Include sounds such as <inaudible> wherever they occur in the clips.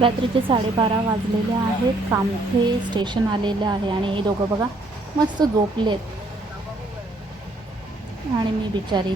रात्रीचे साडेबारा वाजलेले आहेत. कामथे स्टेशन आलेलं आहे आणि हे दोघं बघा मस्त झोपलेत. आणि मी बिचारी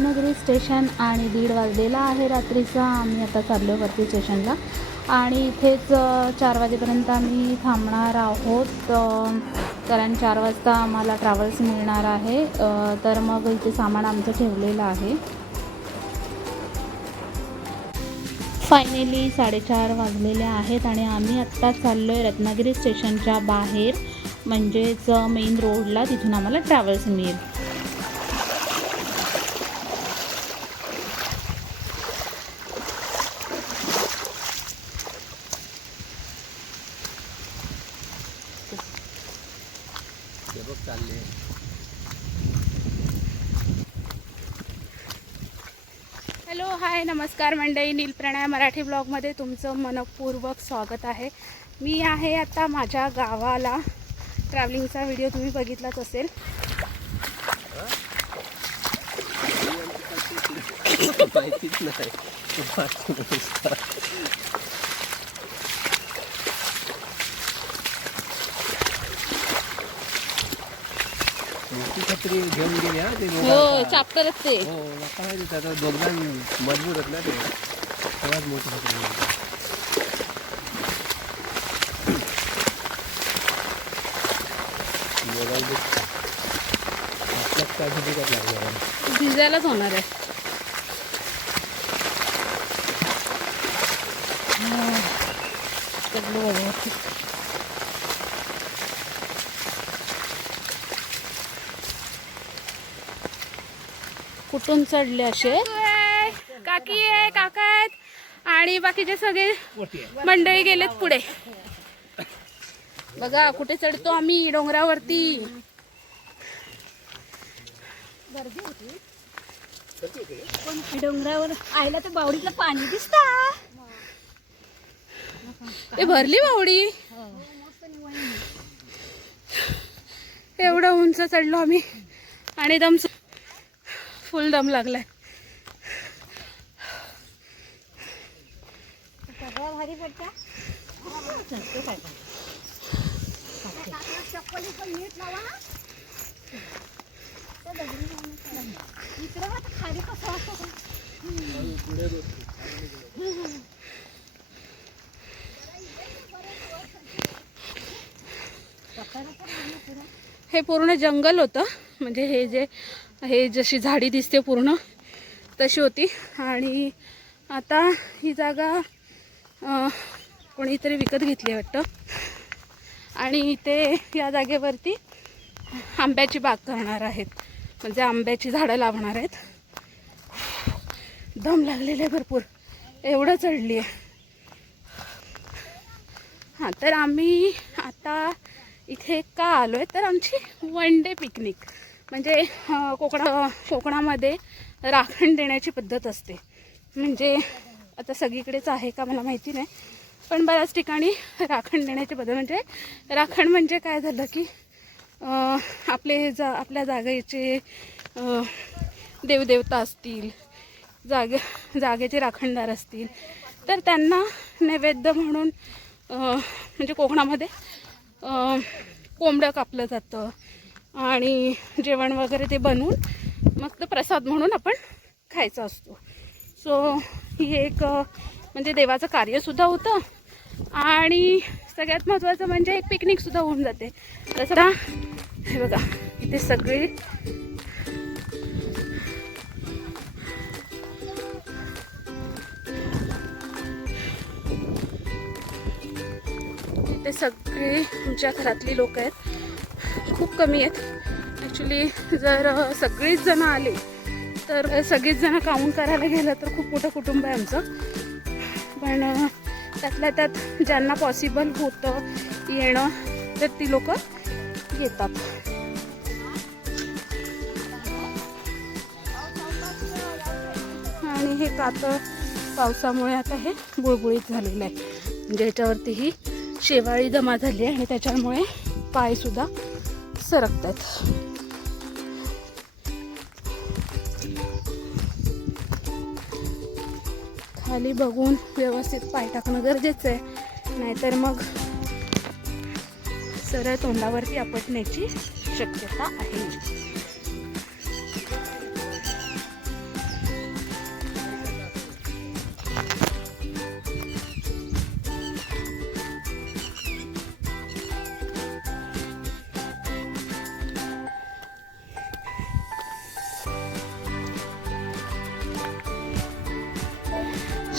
रत्नागिरी स्टेशन आणि दीड वाजलेला आहे रात्रीचा. आम्ही आता चाललो वरती स्टेशनला. आणि इथेच चार वाजेपर्यंत आम्ही थांबणार आहोत. कारण चार वाजता आम्हाला ट्रॅव्हल्स मिळणार आहे. तर मग इथे सामान आमचं ठेवलेलं आहे. फायनली साडेचार वाजलेले आहेत आणि आम्ही आत्ता चाललो आहे रत्नागिरी स्टेशनच्या बाहेर. म्हणजेच मेन रोडला तिथून आम्हाला ट्रॅव्हल्स मिळेल. बघ चालले. हॅलो हाय नमस्कार मंडळी. नीलप्रणय मराठी ब्लॉगमध्ये तुमचं मनपूर्वक स्वागत आहे. मी आहे आता माझ्या गावाला. ट्रॅव्हलिंगचा व्हिडिओ तुम्ही बघितलाच असेल. माहितीच नाही. छत्री घेऊन गेली हा ते हो चाप्टरच ते. हो माहिती त्याचा दोघजण मजबूत आहेत ना ते. सगळ्यात मोठी. मोबाईल आपल्याच लागणार भिजायलाच होणार आहे. कुठून चढले असे. काकी आहे काका आहेत. आणि बाकीचे सगळे मंडळी गेलेत पुढे. बघा कुठे चढतो आम्ही? डोंगरावरती. डोंगरावर आयला तर बावडीतलं पाणी दिसता. ते भरली बावडी? एवढं उंच चढलो आम्ही. आणि दम फुल दम लागलाय. सगळ्या भारी हे पूर्ण जंगल होतं. म्हणजे हे जे हे जशी झाडी दिसते पूर्ण तशी होती. आणि आता ही जागा कोणीतरी विकत घेतली वाटतं. आणि इथे या जागेवरती आंब्याची बाग करणार आहेत. म्हणजे आंब्याची झाडं लावणार आहेत. दम लागलेले आहे भरपूर. एवढं चढली आहे. हां तर आम्ही आता इथे का आलो आहे तर आमची वन डे पिकनिक. म्हणजे कोकणा कोकणामध्ये राखण देण्याची पद्धत असते. म्हणजे आता सगळीकडेच आहे का मला माहिती नाही. पण बऱ्याच ठिकाणी राखण देण्याची पद्धत म्हणजे राखण म्हणजे काय झालं की आपले जा आपल्या जागेचे देवदेवता असतील जागे जागेचे राखणदार असतील तर त्यांना नैवेद्य म्हणून म्हणजे कोकणामध्ये कोंबडं कापलं जातं. आणि जेवण वगैरे ते बनवून मग तो प्रसाद म्हणून आपण खायचा असतो. सो ही एक म्हणजे देवाचं कार्यसुद्धा होतं आणि सगळ्यात महत्त्वाचं म्हणजे एक पिकनिकसुद्धा होऊन जाते. तसं हे बघा इथे सगळे इथे सगळे आमच्या घरातली लोक आहेत. खूप कमी आहेत. ॲक्च्युली जर सगळेच सगळीच जणं आले तर सगळेच सगळीच जणं काउंट करायला गेलं तर खूप मोठं कुटुंब आहे आमचं. पण त्यातल्या त्यात ज्यांना पॉसिबल होतं येणं तर ती लोक येतात. आणि हे कातळ पावसामुळे आता हे गुळगुळीत झालेलं आहे. म्हणजे ह्याच्यावरती ही शेवाळी जमा झाली आहे आणि त्याच्यामुळे पायसुद्धा सरकत आहेत खाली बघून व्यवस्थित पाय टाकणं गरजेचं आहे. नाहीतर मग सरळ तोंडावरती आपटण्याची शक्यता आहे.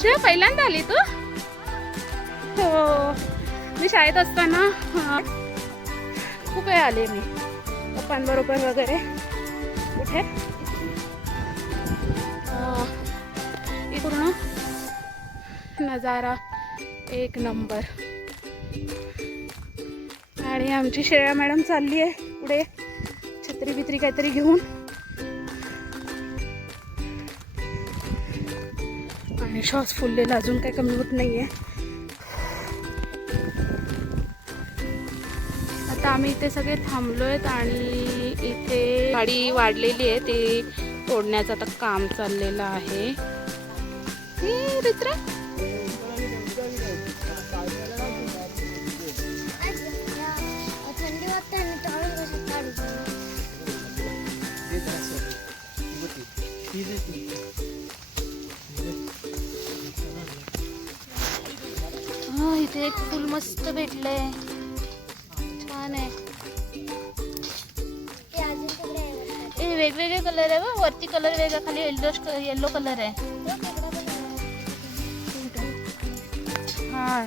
शिव पहिल्यांदा आली तू? हो. मी शाळेत असताना अं, खूप वेळ आले मी. पप्पांबरोबर वगैरे. कुठे? पूर्ण. नजारा. एक नंबर. आणि आमची श्रेया मॅडम चालली आहे पुढे. छत्री बित्री काहीतरी घेऊन. श्वास फुललेला अजून काही कमी होत नाही आहे आता आम्ही इथे सगळे थांबलोयत आणि इथे गाडी वाढलेली आहे ते तोडण्याचं आता काम चाललेलं आहे. थंडी इथे एक फुल मस्त भेटलंय. छान आहे. हे वेगवेगळे कलर आहे वरती कलर वेगळा खाली येल्लो येल्लो कलर आहे. हा.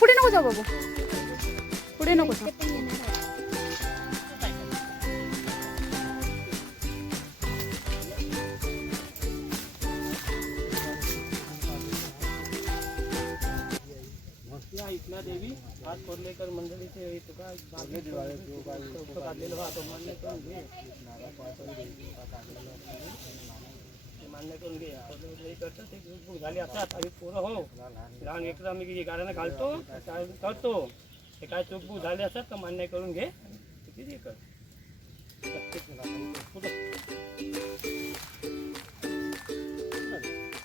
पुढे नको जाऊ बाबू. पुढे नको जाऊ. या इथला देवी। आज कोर्लेकर मंडळीचे हे तुका चौक काढलेलं हा तो मान्य करून घे मान्य करून घे कोर्लेकर हे करतं ते चूकबुक झाली असतात आम्ही पोरं हो। लहान लेकरं आम्ही गाड्यानं घालतो त्यावेळी करतो ते काय चूकबुक झाले असतात तर मान्य करून घे किती कर.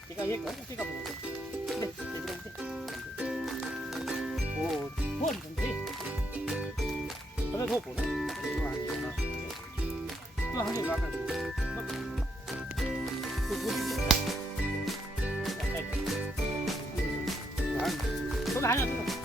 ठीक आहे हे कर ठीक आहे हो हो म्हणजे सगळं झोप हो ना तू हमी बघ. तू गुढी दे. तो लहान आहे तो. पाणी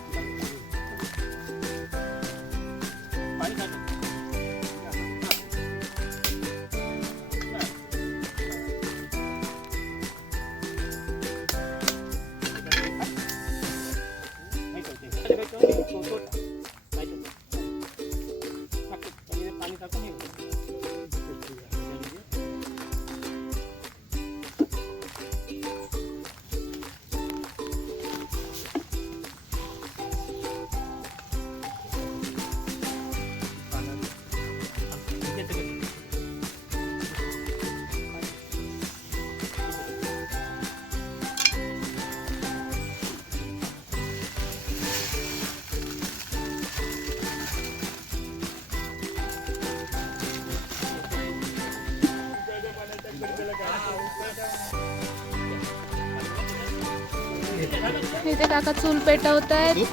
काका चूल पेटवत आहेत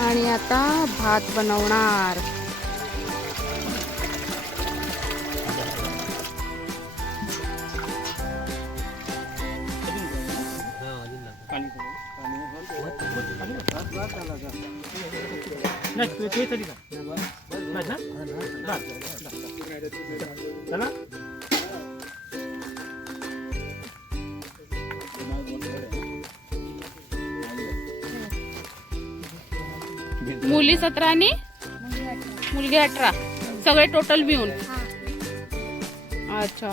आणि आता भात बनवणार. नाही मुली सतरा आणि मुलगी अठरा. सगळे टोटल मिळून. हा अच्छा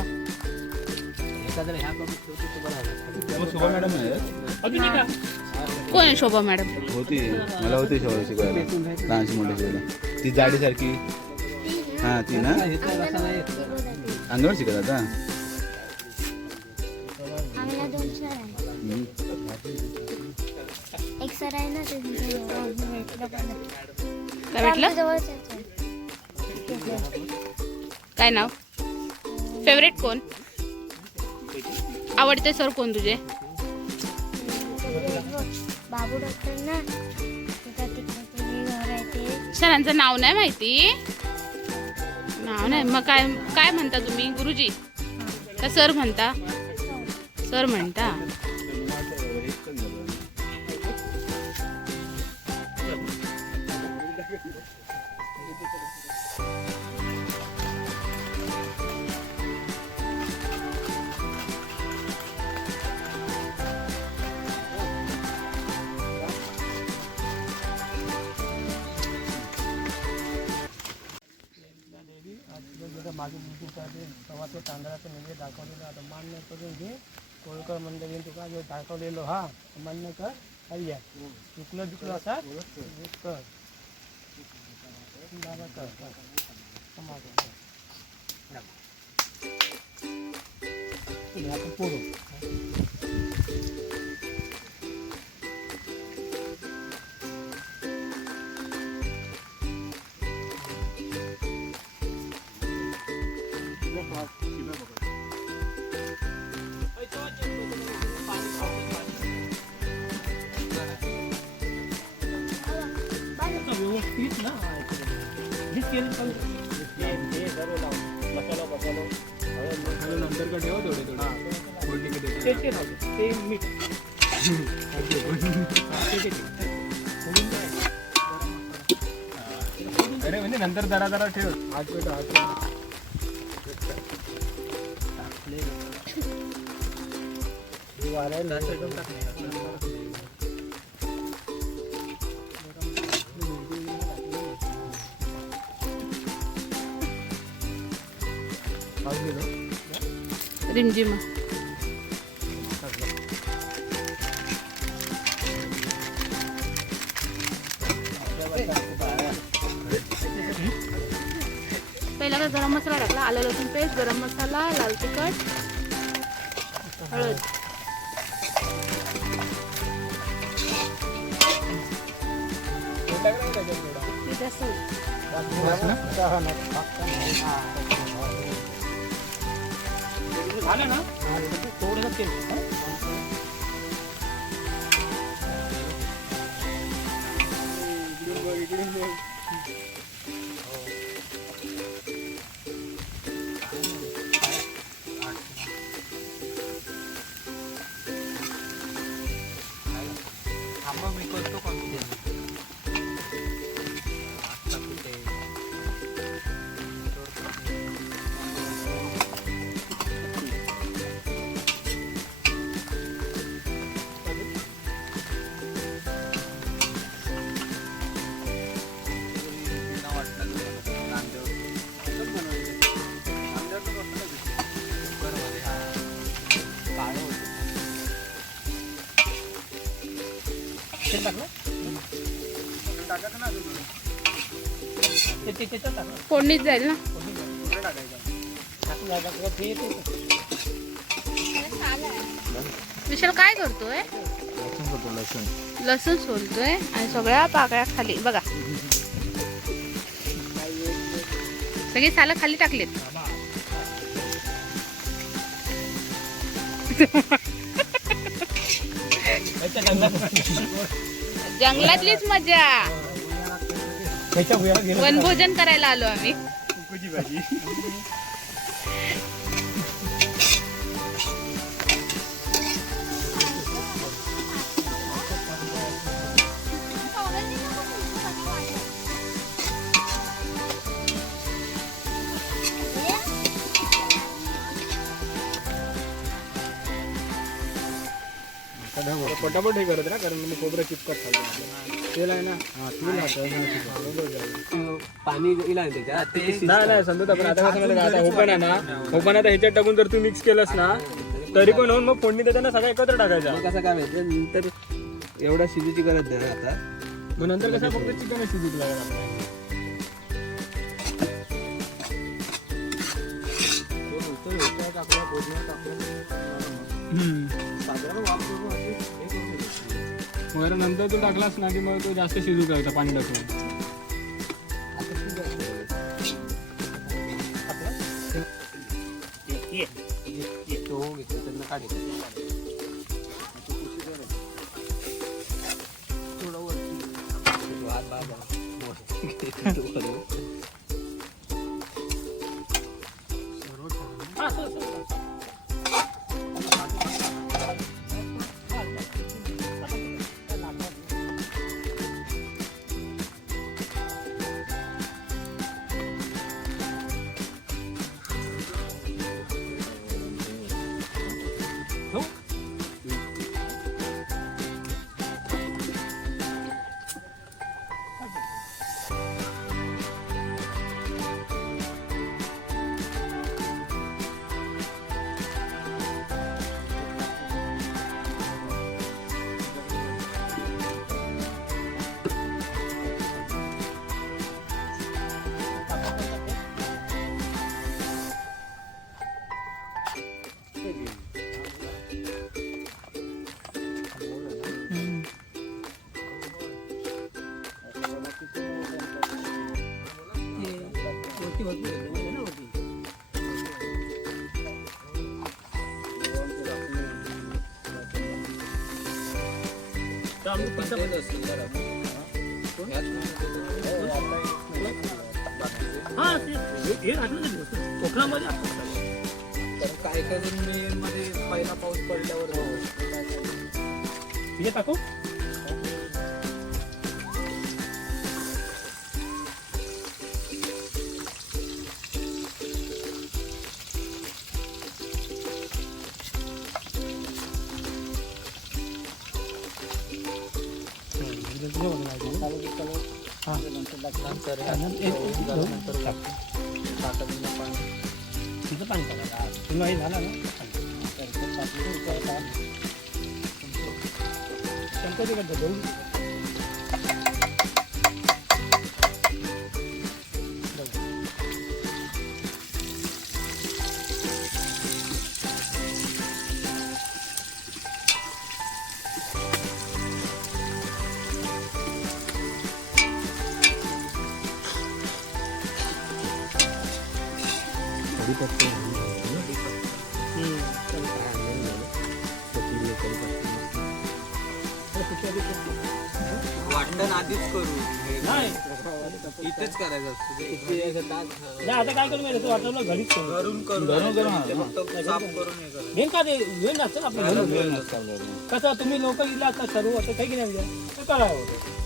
का? कोण आहे शोभा मॅडम? होती. मला होती शोभा शिकवायला लहानशी मोठी शिकवायला ती जाडीसारखी. हा ती ना? अंगावर शिकत आता? एक सर आहे ना ते काय भेटलं काय नाव? फेवरेट कोण? आवडते सर कोण तुझे? बाबू डॉक्टर ना सरांचं नाव नाही माहिती? नाव नाही. मग काय काय म्हणता तुम्ही? गुरुजी? का सर म्हणता? सर म्हणता? मागे बुद्धी तेव्हा तो तांदळाचं म्हणजे दाखवलेलं आता मान्य करून घे. कोळकर मंडळी तुका जो दाखवलेलो हा? मान्य कर. हरिया चुकलं चुकलं असा? कर. दादा कर समाज आपण पोरू नंतर का ठेवा थोडे थोडे ते मीठ ते अरे म्हणजे नंतर जरा जरा ठेव हात पेट हात हे. वाढायला नंतर गेलो. रिमझिम पहिला का गरम मसाला टाकला आलं लसूण पेस्ट गरम मसाला लाल तिखट हळद ते जास्त होईल. झालं ना थोडंसं तेल हा? तेल टाकलं ते त्याच्यात टाकलं फोडणीच जाईल ना? विशाल काय करतोय? लसूण लसूण सोलतोय आणि सगळ्या पाकळ्या खाली. बघा. सगळी सालं खाली टाकलीत. जंगलातलीच मजा. वनभोजन करायला आलो आम्ही. पटापट हे करत ना कारण मी खोबरं चिपकट खाल्लं. तेल आहे ना? पाणी इला आहे त्याच्यात. नाही नाही समजत आपण आता कसं माहिती आता ओपन आहे ना ओपन आता ह्याच्यात टाकून जर तू मिक्स केलंस ना तरी पण होऊन मग फोडणी देताना सगळं एकत्र टाकायचा कसं काय माहिती? नंतर एवढा शिजूची गरज नाही आता. मग नंतर कसं फक्त चिकन शिजूक लागेल आपल्याला. वर नंतर तू टाकलास ना की मग तो जास्त शिजू करायचा पाणी टाकून. तो हा हे कोकणामध्ये तर काय काय जण मे मध्ये पहिला पाऊस पडल्यावर हे टाकू तिथं पाणी टाकायचं पुन्हा इथेच करायचं असतं नाही, आता काय करू माहिती वाटलं घरीच करू. करून करून घरून करून आणा ना. फक्त साफ करून हे करायचं. घेऊन का ते घेऊन नसतं आपलं घरून वेळ नसतं. कसं तुम्ही लोक इला असतात सर्व असं काही की नाही म्हणजे ते करावं. होतं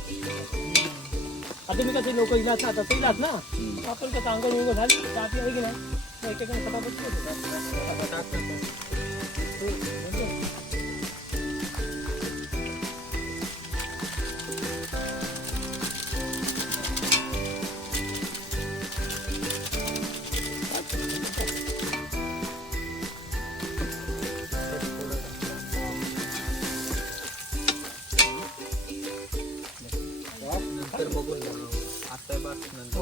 आता तुम्ही कसे लोक इला असतात तसं इलाच ना? आपण कसं अंगण उभं झाली तर आपली आहे की नाही मग एकेकाने. आता टाकतात.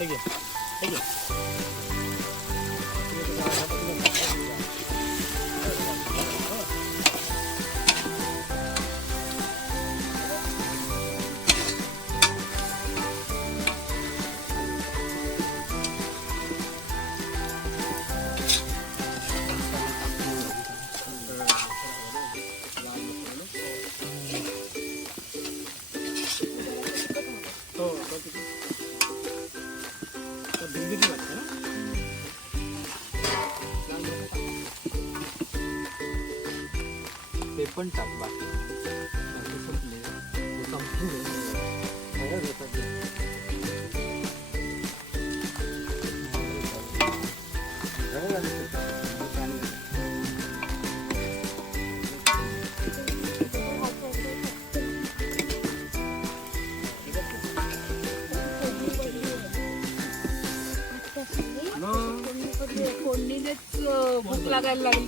हे पण टाक बाकी बाकी संपले. ते संपले. फोडणीनेच भूक लागायला लागली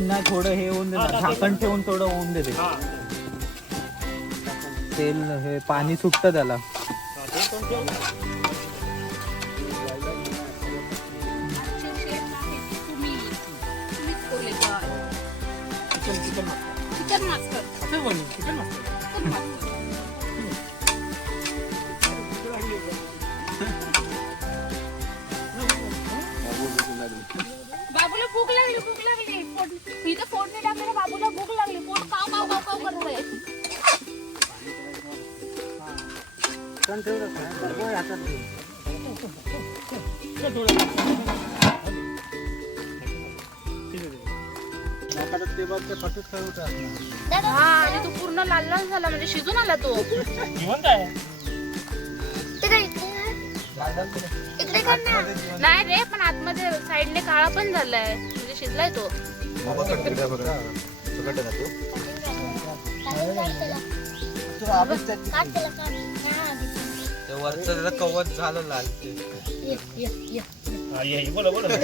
नाही थोडं हे होऊन दे ना. झाकण ठेवून थोडं होऊन दे ते हा. तेल हे पाणी सुटतं त्याला. हा आणि तो पूर्ण लाल लाल झाला म्हणजे शिजून आला तो. जिवंत आहे. तिकडे इकडे. कर ना. नाही रे पण आतमध्ये साईडने काळा पण झालाय. म्हणजे शिजलाय तो. काढ त्याला हा, ते वरचं त्याचं कवच झालं लाल ते. ये, ये, ये. हा, ये ये, बोला बोला. <laughs>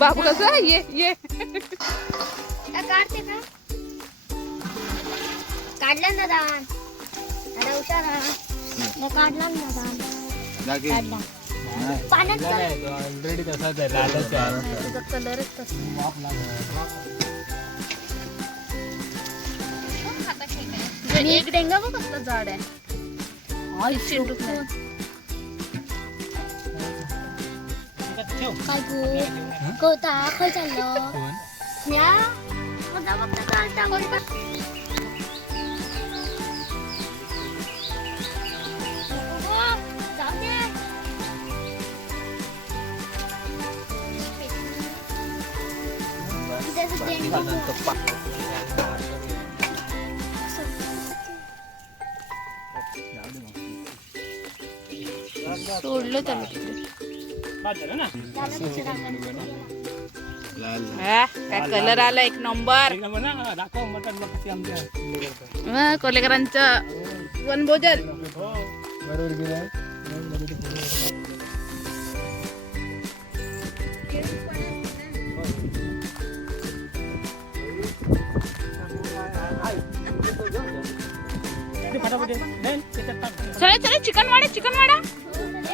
बाबू कसा ये ये. काढते का? काढला ना दान. दादा हुशार हा. मी काढला ना दान. काढला. पाण्यात कर. ऑलरेडी तसाच आहे लालच आहे. त्याचा कलरच तसा. म्हणजे एक डेंगा बघ कसला झाड आहे आई शेंडूक नाही. काय गो कोता खय चाललो म्या माझा बघता काढता कोण का जाऊ सोडलं त्याला तिकडे. काय कलर आला एक नंबर एक कोलेकरांचं वनभोजन चला चला चिकन वाडा चिकन वाडा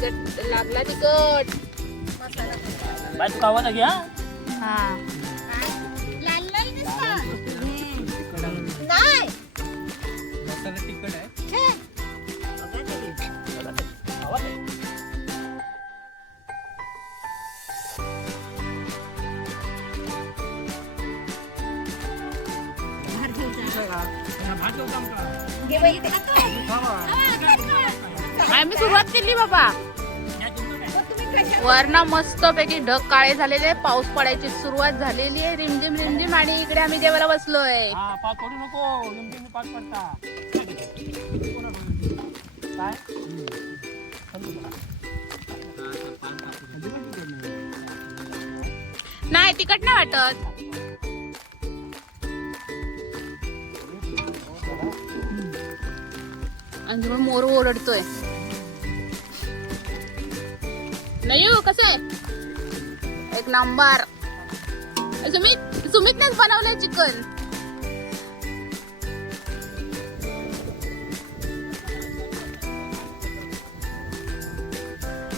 तिखट लागला तिखट. बस खावा घ्या हा? लाल लाल दिसतात नाही तिखट आहे. आम्ही सुरुवात केली बाबा. वरना मस्त पैकी ढग काळे झालेले पाऊस पडायची सुरुवात झालेली आहे. रिमझिम रिमझिम आणि इकडे आम्ही जेवायला बसलोय. हा नाही तिकट नाही वाटत. आणि मोर ओरडतोय. नाही हो कसं? आहे एक नंबर. सुमित सुमितनेच बनवलंय चिकन.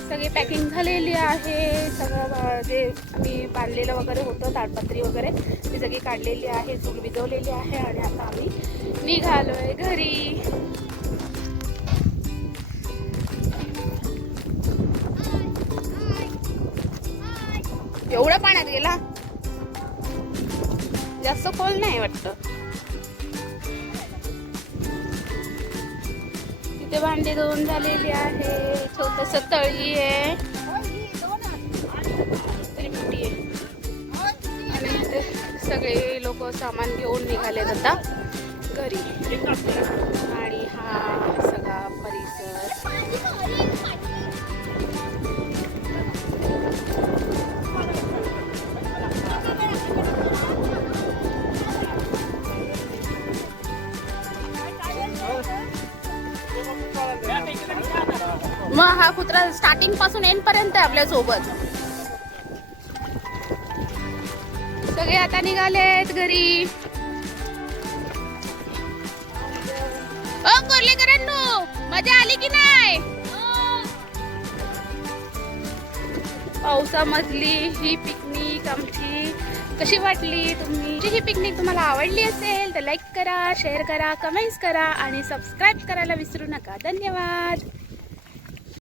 सगळी पॅकिंग झालेली आहे. सगळं जे आम्ही बांधलेलं वगैरे होतं ताडपत्री वगैरे ती सगळी काढलेली आहे चूल विजवलेली आहे आणि आता आम्ही निघालोय घरी. एवढा पाण्यात गेला? जास्त खोल नाही वाटतं. तिथे भांडी धुवून झालेली आहे. छोटस तळी आहे. आहे. आणि इथे सगळे लोक सामान घेऊन निघाले आता घरी. आणि हा सगळा परिसर. मग हा कुत्रा स्टार्टिंगपासून एंड पर्यंत आहे आपल्यासोबत. सगळे आता निघालेत घरी. ओ कोर्लेकरांनो मजा आली की नाही? पावसामधली ही पिकनिक आमची कशी वाटली तुम्ही? ही पिकनिक तुम्हाला आवडली असेल तर लाईक करा शेअर करा कमेंट्स करा आणि सबस्क्राईब करायला विसरू नका. धन्यवाद.